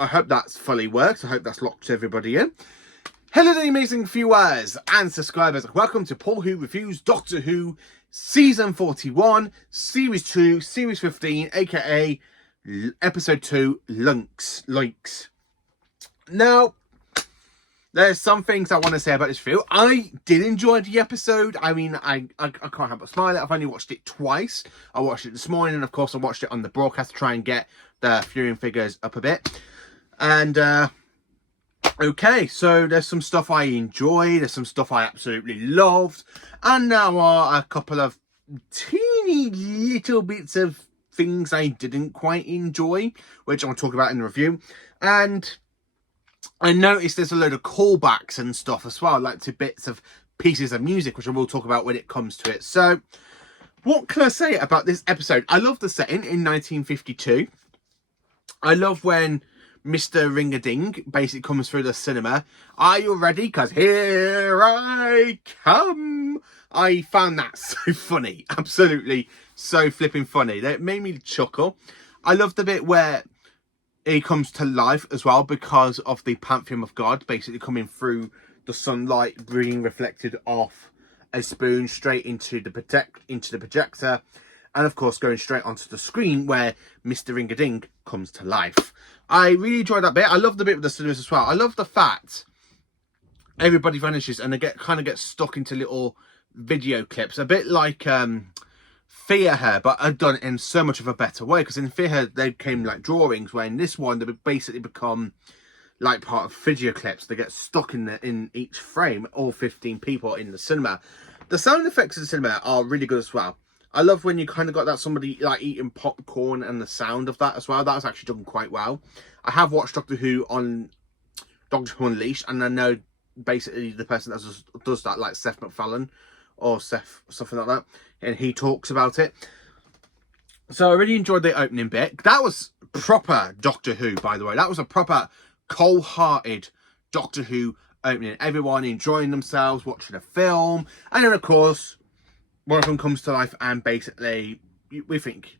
I hope that's fully worked. I hope that's locked everybody in. Hello there, amazing viewers and subscribers. Welcome to Paul Who Reviews Doctor Who Season 41, Series 2, Series 15, aka Episode 2, Links. Now, there's some things I want to say about this review. I did enjoy the episode. I mean, I can't help but smile. I've only watched it twice. I watched it this morning, and of course I watched it on the broadcast to try and get the viewing figures up a bit. And, okay, so there's some stuff I enjoyed, there's some stuff I absolutely loved, and now are a couple of teeny little bits of things I didn't quite enjoy, which I'll talk about in the review. And I noticed there's a load of callbacks and stuff as well, like to bits of pieces of music, which I will talk about when it comes to it. So, what can I say about this episode? I love the setting in 1952. I love when Mr. Ring-a-Ding basically comes through the cinema. Are you ready? Because here I come. I found that so funny. Absolutely so flipping funny. That made me chuckle. I love the bit where he comes to life as well because of the Pantheon of God basically coming through the sunlight, being reflected off a spoon straight into the projector. And of course going straight onto the screen where Mr. Ring-a-Ding comes to life. I really enjoyed that bit. I love the bit with the cinemas as well. I love the fact everybody vanishes and they kind of get stuck into little video clips. A bit like Fear Her, but I've done it in so much of a better way. Because in Fear Her, they came like drawings, where in this one, they basically become like part of video clips. They get stuck in each frame, all 15 people in the cinema. The sound effects in the cinema are really good as well. I love when you kind of got that somebody like eating popcorn and the sound of that as well. That was actually done quite well. I have watched Doctor Who Unleashed, and I know basically the person that does that, like Seth MacFarlane or Seth, something like that, and he talks about it. So I really enjoyed the opening bit. That was proper Doctor Who, by the way. That was a proper cold-hearted Doctor Who opening. Everyone enjoying themselves, watching a film, and then of course one of them comes to life and basically we think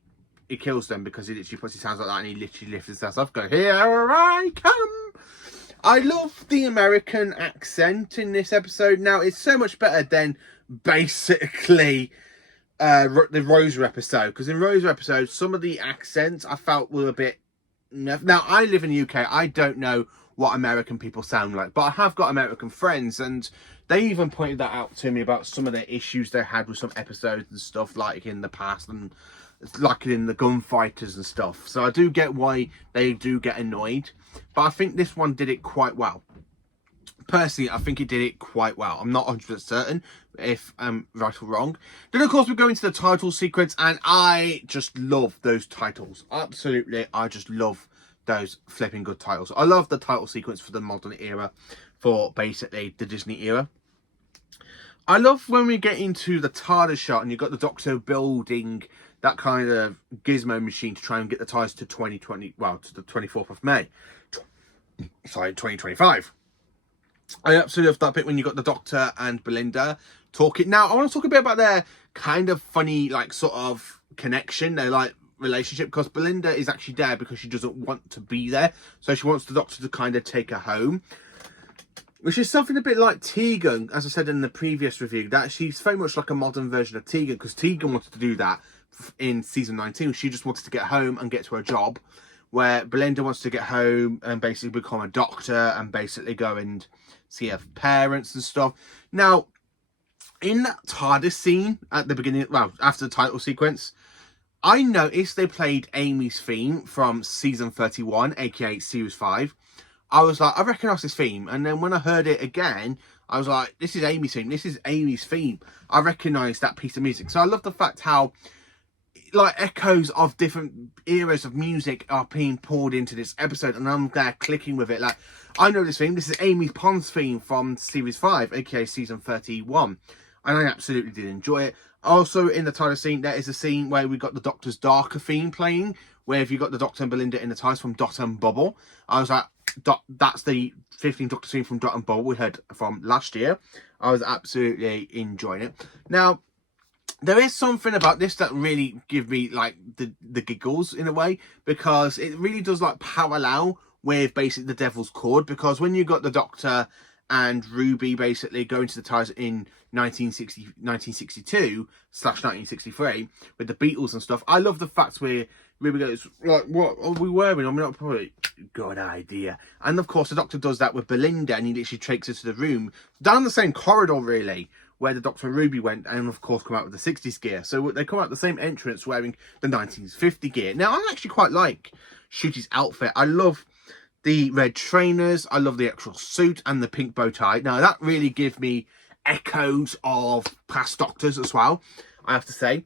he kills them because he literally puts his hands like that and he literally lifts his hands off, go, here I come. I love the American accent in this episode. Now, it's so much better than basically the Rosa episode, because in Rosa episode, some of the accents I felt were a bit... Now, I live in the UK. I don't know what American people sound like, but I have got American friends, and they even pointed that out to me about some of the issues they had with some episodes and stuff like in the past, and like in the gunfighters and stuff. So I do get why they do get annoyed, but I think this one did it quite well. Personally, I think it did it quite well. I'm not 100% certain if I'm right or wrong. Then, of course, we go into the title sequence, and I just love those titles. Absolutely, I just love those flipping good titles. I love the title sequence for the modern era, for basically the Disney era. I love when we get into the TARDIS shot and you've got the Doctor building that kind of gizmo machine to try and get the TARDIS to 2020, well, to the 24th of May. Sorry, 2025. I absolutely love that bit when you got the Doctor and Belinda talking. Now, I want to talk a bit about their kind of funny, like, sort of connection, their, like, relationship, because Belinda is actually there because she doesn't want to be there. So she wants the Doctor to kind of take her home, which is something a bit like Tegan, as I said in the previous review, that she's very much like a modern version of Tegan, because Tegan wanted to do that in season 19. She just wanted to get home and get to her job, where Belinda wants to get home and basically become a doctor and basically go and see her parents and stuff. Now, in that TARDIS scene at the beginning, well, after the title sequence, I noticed they played Amy's theme from season 31, aka series 5. I was like, I recognise this theme. And then when I heard it again, I was like, this is Amy's theme. This is Amy's theme. I recognise that piece of music. So I love the fact how, like, echoes of different eras of music are being poured into this episode. And I'm there clicking with it. Like, I know this theme. This is Amy Pond's theme from series 5, aka season 31. And I absolutely did enjoy it. Also, in the TARDIS scene, there is a scene where we got the Doctor's darker theme playing, where if you got the Doctor and Belinda in the TARDIS from Dot and Bubble. I was like, that's the 15th Doctor scene from Dot and Bubble we heard from last year. I was absolutely enjoying it. Now, there is something about this that really give me like the giggles in a way, because it really does like parallel with basically the Devil's Cord, because when you got the Doctor and Ruby basically going to the TARDIS in 1962/1963 with the Beatles and stuff, I love the fact where Ruby goes, like, what are we wearing? I'm not probably, good idea. And of course, the Doctor does that with Belinda, and he literally takes her to the room down the same corridor, really, where the Doctor and Ruby went, and of course come out with the 60s gear. So they come out the same entrance wearing the 1950 gear. Now, I actually quite like Ncuti's outfit. I love the red trainers, I love the actual suit and the pink bow tie. Now, that really gives me echoes of past Doctors as well, I have to say.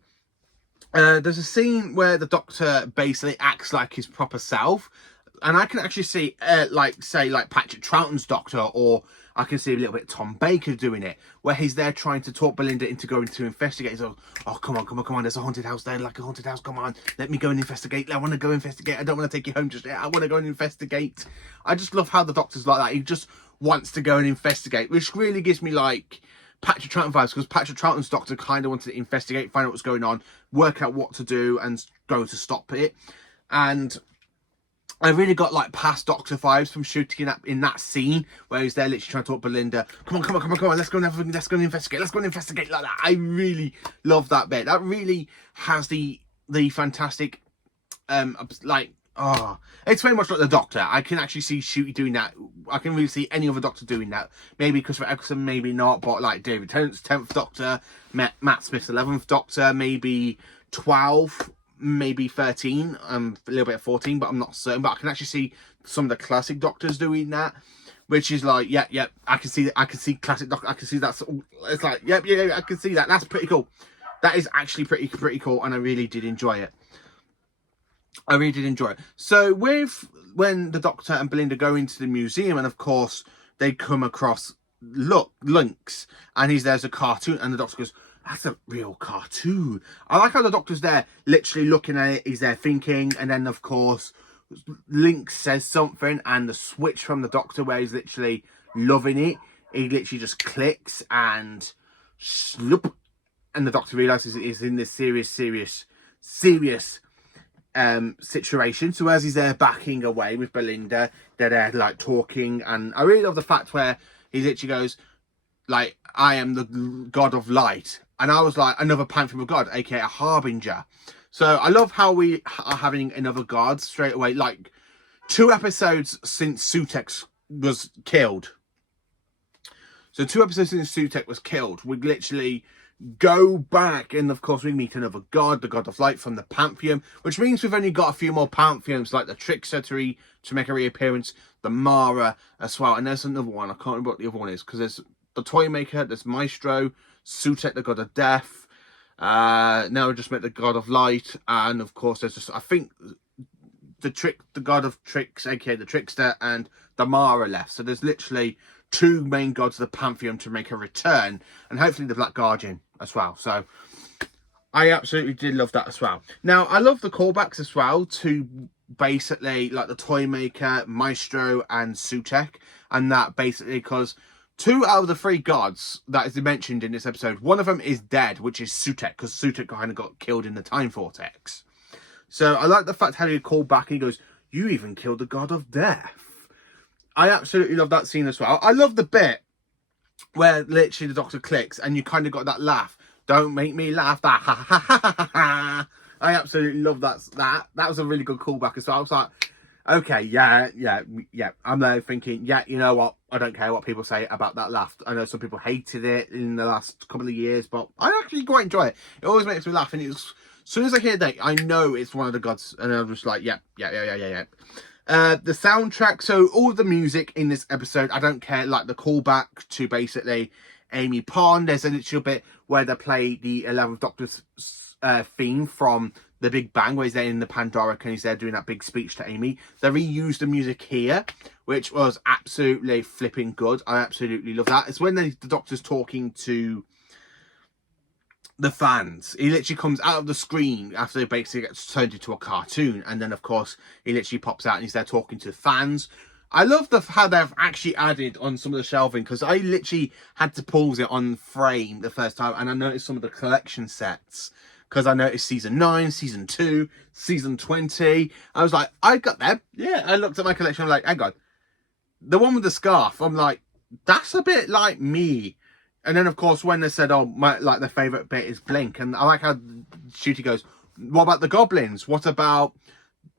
There's a scene where the Doctor basically acts like his proper self, and I can actually see, like Patrick Troughton's Doctor, or I can see a little bit Tom Baker doing it, where he's there trying to talk Belinda into going to investigate. He's like, oh, come on, there's a haunted house there, like a haunted house, come on, let me go and investigate. I want to go investigate. I don't want to take you home just yet. I want to go and investigate. I just love how the Doctor's like that. He just wants to go and investigate, which really gives me, like, Patrick Troughton vibes, because Patrick Troughton's Doctor kind of wanted to investigate, find out what's going on, work out what to do, and go to stop it. And I really got, like, past Doctor vibes from Ncuti in that scene where he's there literally trying to talk Belinda. Come on, let's go and investigate like that. I really love that bit. That really has the fantastic, it's very much like the Doctor. I can actually see Ncuti doing that. I can really see any other Doctor doing that. Maybe Christopher Eccleston, maybe not, but like David Tennant's 10th Doctor, Matt Smith's 11th Doctor, maybe 12, maybe 13, a little bit of 14, but I'm not certain. But I can actually see some of the classic Doctors doing that, which is like, yeah, I can see classic Doctor. I can see that. It's like, yeah, I can see that. That's pretty cool. That is actually pretty cool, and I really did enjoy it. So when the Doctor and Belinda go into the museum, and of course they come across Lynx, and there's a cartoon, and the Doctor goes, that's a real cartoon. I like how the Doctor's there literally looking at it, he's there thinking, and then of course Lynx says something, and the switch from the Doctor where he's literally loving it, he literally just clicks, and sloop, and the Doctor realises he's in this serious situation. So as he's there backing away with Belinda, they're there like talking, and I really love the fact where he literally goes, like, I am the god of light, and I was like, another pantheon of god, aka a harbinger. So I love how we are having another god straight away, like 2 episodes since Sutekh was killed. So 2 episodes since Sutekh was killed, we literally go back, and of course we meet another god, the god of light from the pantheon, which means we've only got a few more pantheons, like the Trickster to make a reappearance, the Mara as well, and there's another one, I can't remember what the other one is, because there's the Toymaker, there's Maestro, Sutekh, the god of death, now we just met the god of light, and of course there's just, I think, the god of tricks, aka the Trickster, and the Mara left. So there's literally 2 main gods of the pantheon to make a return, and hopefully the Black Guardian as well. So I absolutely did love that as well. Now I love the callbacks as well to basically like the Toymaker, Maestro, and Sutekh, and that basically because 2 out of the 3 gods that is mentioned in this episode, one of them is dead, which is Sutekh, because Sutekh kind of got killed in the time vortex. So I like the fact how he called back and he goes, you even killed the god of death. I absolutely love that scene as well. I love the bit where literally the Doctor clicks and you kind of got that laugh. Don't make me laugh. That ha ha ha ha ha. I absolutely love that. That was a really good callback as well. I was like, okay, yeah. I'm there thinking, yeah, you know what? I don't care what people say about that laugh. I know some people hated it in the last couple of years, but I actually quite enjoy it. It always makes me laugh, and as soon as I hear that, I know it's one of the gods, and I'm just like, yeah. The soundtrack, so all the music in this episode, I don't care, like the callback to basically Amy Pond. There's a little bit where they play the 11th Doctor's theme from The Big Bang, where he's there in the Pandora and he's there doing that big speech to Amy. They reused the music here, which was absolutely flipping good. I absolutely love that. It's when the Doctor's talking to the fans. He literally comes out of the screen after they basically gets turned into a cartoon, and then of course he literally pops out and he's there talking to the fans. I love how they've actually added on some of the shelving, because I literally had to pause it on frame the first time, and I noticed some of the collection sets, because I noticed season 9, season 2, season 20. I was like, I got them. Yeah, I looked at my collection. I'm like, hang on. The one with the scarf, I'm like, that's a bit like me. And then, of course, when they said, oh, the favourite bit is Blink. And I like how Shooty goes, what about the goblins? What about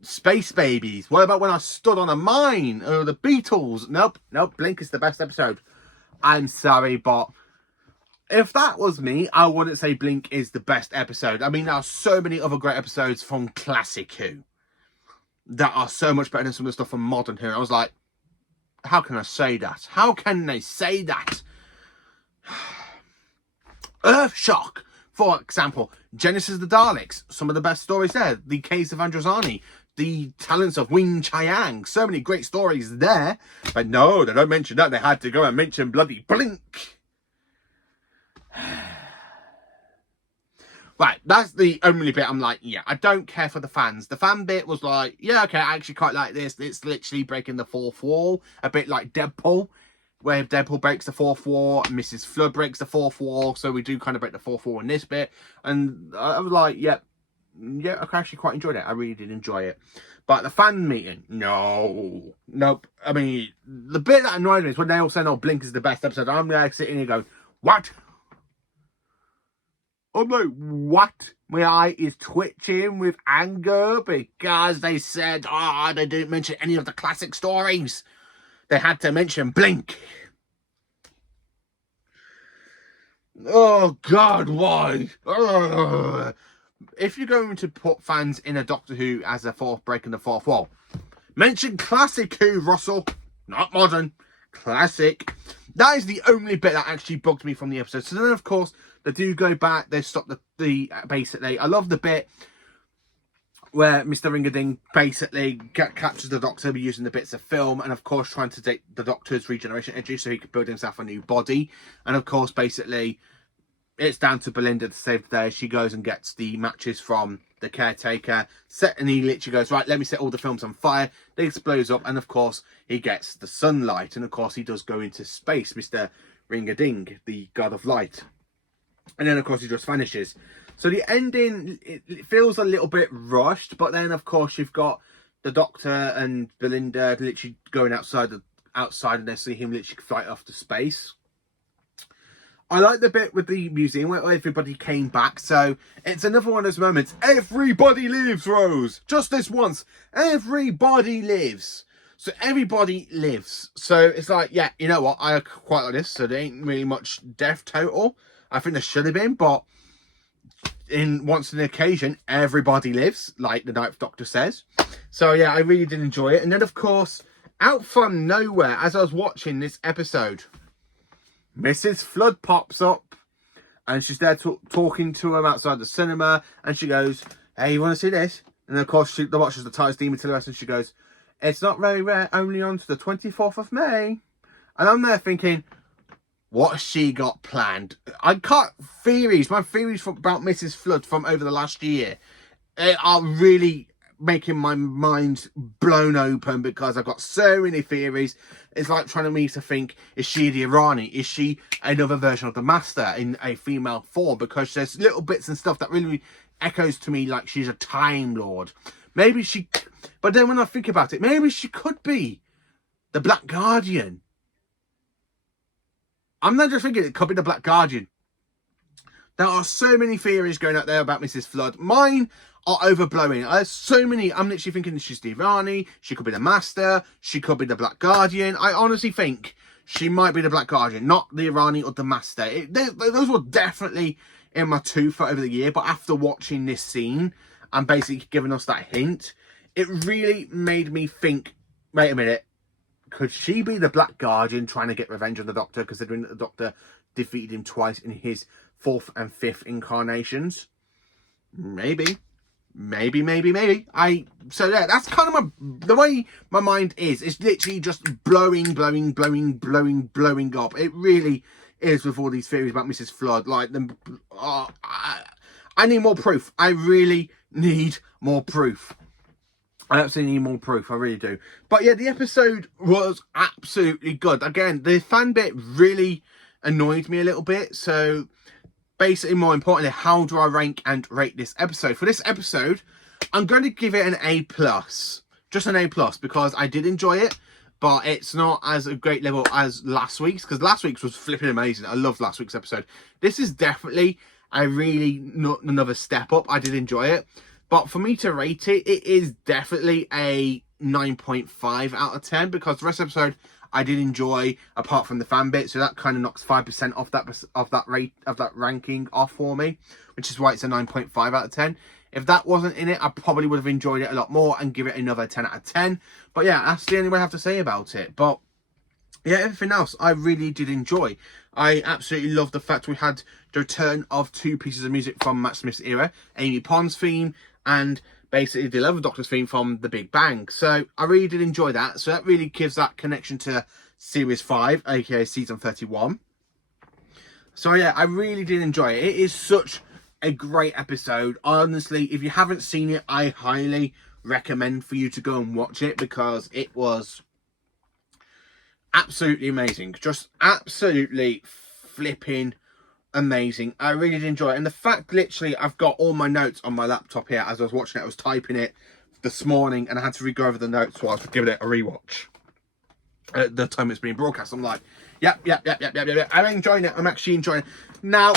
space babies? What about when I stood on a mine? Or the Beatles? Nope, Blink is the best episode. I'm sorry, but if that was me, I wouldn't say Blink is the best episode. I mean, there are so many other great episodes from Classic Who that are so much better than some of the stuff from Modern Who. I was like, how can I say that? How can they say that? Earthshock, for example. Genesis of the Daleks, some of the best stories there. The Case of Androzani, the talents of Wing Chiang. So many great stories there. But no, they don't mention that. They had to go and mention bloody Blink. Right, that's the only bit I'm like, yeah, I don't care for the fans. The fan bit was like, yeah, okay, I actually quite like this. It's literally breaking the fourth wall, a bit like Deadpool, where Deadpool breaks the fourth wall, Mrs. Flood breaks the fourth wall, so we do kind of break the fourth wall in this bit. And I was like, yeah, I actually quite enjoyed it. I really did enjoy it. But the fan meeting, nope. I mean, the bit that annoyed me is when they all said, oh, Blink is the best episode. I'm like sitting here going, what? I'm like, what? My eye is twitching with anger because they said, they didn't mention any of the classic stories. They had to mention Blink. Oh, God, why? Ugh. If you're going to put fans in a Doctor Who as a breaking the fourth wall, mention Classic Who, Russell. Not modern. Classic. That is the only bit that actually bugged me from the episode. So then, of course, they do go back. They stop the basically. I love the bit where Mr. Ringading basically captures the Doctor using the bits of film, and of course trying to take the Doctor's regeneration energy so he could build himself a new body. And of course, basically, it's down to Belinda to save the day. She goes and gets the matches from the caretaker. And he literally goes, right, let me set all the films on fire. They explodes up, and of course, he gets the sunlight. And of course, he does go into space, Mr. Ringading, the god of light. And then, of course, he just vanishes. So the ending, it feels a little bit rushed. But then, of course, you've got the Doctor and Belinda literally going outside, and they see him literally fly off to space. I like the bit with the museum where everybody came back. So it's another one of those moments. Everybody lives, Rose. Just this once. Everybody lives. So everybody lives. So it's like, yeah, you know what? I quite like this. So there ain't really much death total. I think there should have been. But once in an occasion, everybody lives. Like the Ninth Doctor says. So yeah, I really did enjoy it. And then, of course, out from nowhere, as I was watching this episode, Mrs. Flood pops up and she's there talking to him outside the cinema, and she goes, hey, you want to see this? And of course, the watches the tightest demon to the rest, and she goes, it's not very rare, only on to the 24th of May. And I'm there thinking, what has she got planned? I can't my theories about Mrs. Flood from over the last year are really making my mind blown open, because I've got so many theories. It's like trying to me to think, is she the Irani? Is she another version of the Master in a female form? Because there's little bits and stuff that really echoes to me like she's a Time Lord. Maybe she, but then when I think about it, maybe she could be the Black Guardian. I'm not just thinking it could be the Black Guardian. There are so many theories going out there about Mrs. Flood. Mine are overblowing. There's so many. I'm literally thinking she's the Irani. She could be the Master. She could be the Black Guardian. I honestly think she might be the Black Guardian, not the Irani or the Master. Those were definitely in my tooth for over the year. But after watching this scene and basically giving us that hint, it really made me think, wait a minute, could she be the Black Guardian trying to get revenge on the Doctor, considering that the Doctor defeated him twice in his 4th and 5th incarnations? Maybe. So yeah, that's kind of the way my mind is. It's literally just blowing up. It really is, with all these theories about Mrs. Flood. Like, I need more proof. I really need more proof. I absolutely need more proof. I really do. But yeah, the episode was absolutely good. Again, the fan bit really annoyed me a little bit. So basically, more importantly, how do I rank and rate this episode? For this episode, I'm going to give it an A+. Just an A+, because I did enjoy it, but it's not as a great level as last week's, because last week's was flipping amazing. I loved last week's episode. This is definitely another step up. I did enjoy it. But for me to rate it, it is definitely a 9.5 out of 10, because the rest of the episode I did enjoy, apart from the fan bit, so that kind of knocks 5% off that ranking off for me, which is why it's a 9.5 out of 10. If that wasn't in it, I probably would have enjoyed it a lot more and give it another 10 out of 10. But yeah, that's the only way I have to say about it. But yeah, everything else I really did enjoy. I absolutely love the fact we had the return of 2 pieces of music from Matt Smith's era, Amy Pond's theme and basically the 11th Doctor's theme from The Big Bang. So I really did enjoy that. So that really gives that connection to Series 5, aka Season 31. So yeah, I really did enjoy it. It is such a great episode. Honestly, if you haven't seen it, I highly recommend for you to go and watch it, because it was absolutely amazing. Just absolutely flipping amazing. I really did enjoy it. And the fact, literally, I've got all my notes on my laptop here as I was watching it. I was typing it this morning and I had to re-go over the notes while I was giving it a rewatch at the time it's being broadcast. I'm like, yep. I'm enjoying it. I'm actually enjoying it. Now,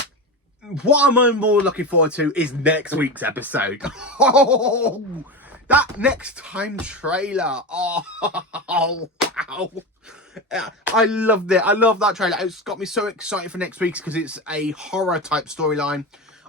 what am I more looking forward to is next week's episode. Oh, that next time trailer. Oh, wow. I loved it. I love that trailer. It's got me so excited for next week's, because it's a horror type storyline.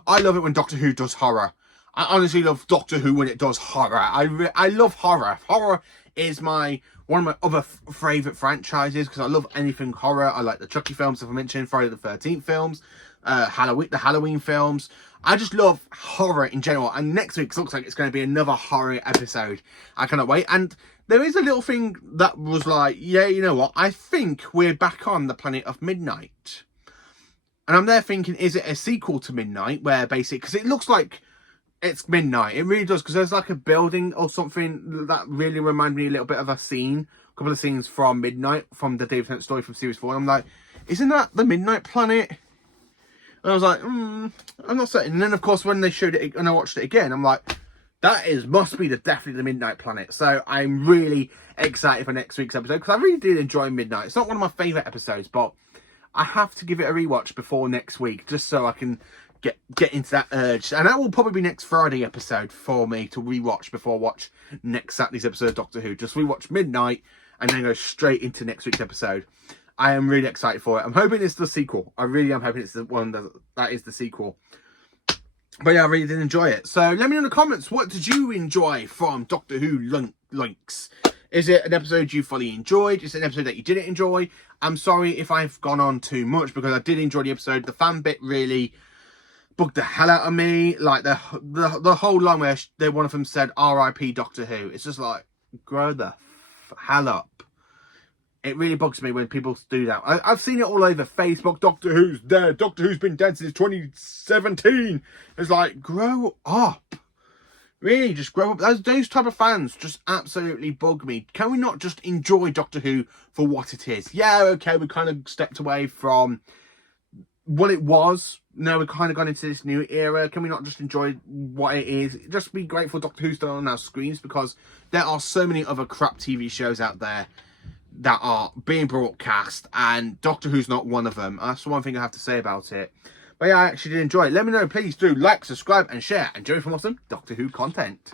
I love it when Doctor Who does horror. I honestly love Doctor Who when it does horror. I love horror. Horror is one of my other favourite franchises, because I love anything horror. I like the Chucky films, if I mentioned, Friday the 13th films, the Halloween films. I just love horror in general. And next week looks like it's going to be another horror episode. I cannot wait. And there is a little thing that was like, yeah, you know what? I think we're back on the planet of Midnight. And I'm there thinking, is it a sequel to Midnight? Where basically, because it looks like it's Midnight. It really does, because there's like a building or something that really reminded me a little bit of a couple of scenes from Midnight, from the David Tennant story from Series 4. And I'm like, isn't that the Midnight planet? And I was like, I'm not certain. And then, of course, when they showed it and I watched it again, I'm like, must be definitely the Midnight planet. So I'm really excited for next week's episode, because I really did enjoy Midnight. It's not one of my favourite episodes, but I have to give it a rewatch before next week, just so I can get into that urge. And that will probably be next Friday episode for me to rewatch before I watch next Saturday's episode of Doctor Who. Just rewatch Midnight and then go straight into next week's episode. I am really excited for it. I'm hoping it's the sequel. I really am hoping it's the one that is the sequel. But yeah, I really did enjoy it. So let me know in the comments, what did you enjoy from Doctor Who Links? Is it an episode you fully enjoyed? Is it an episode that you didn't enjoy? I'm sorry if I've gone on too much, because I did enjoy the episode. The fan bit really bugged the hell out of me. Like the whole line where one of them said R.I.P. Doctor Who. It's just like, grow the hell up. It really bugs me when people do that. I've seen it all over Facebook. Doctor Who's dead. Doctor Who's been dead since 2017. It's like, grow up. Really, just grow up. Those type of fans just absolutely bug me. Can we not just enjoy Doctor Who for what it is? Yeah, okay, we kind of stepped away from what it was. No, we've kind of gone into this new era. Can we not just enjoy what it is? Just be grateful Doctor Who's still on our screens, because there are so many other crap TV shows out there that are being broadcast, and Doctor Who's not one of them. That's the one thing I have to say about it. But yeah, I actually did enjoy it. Let me know. Please do like, subscribe, and share. Enjoy from awesome Doctor Who content.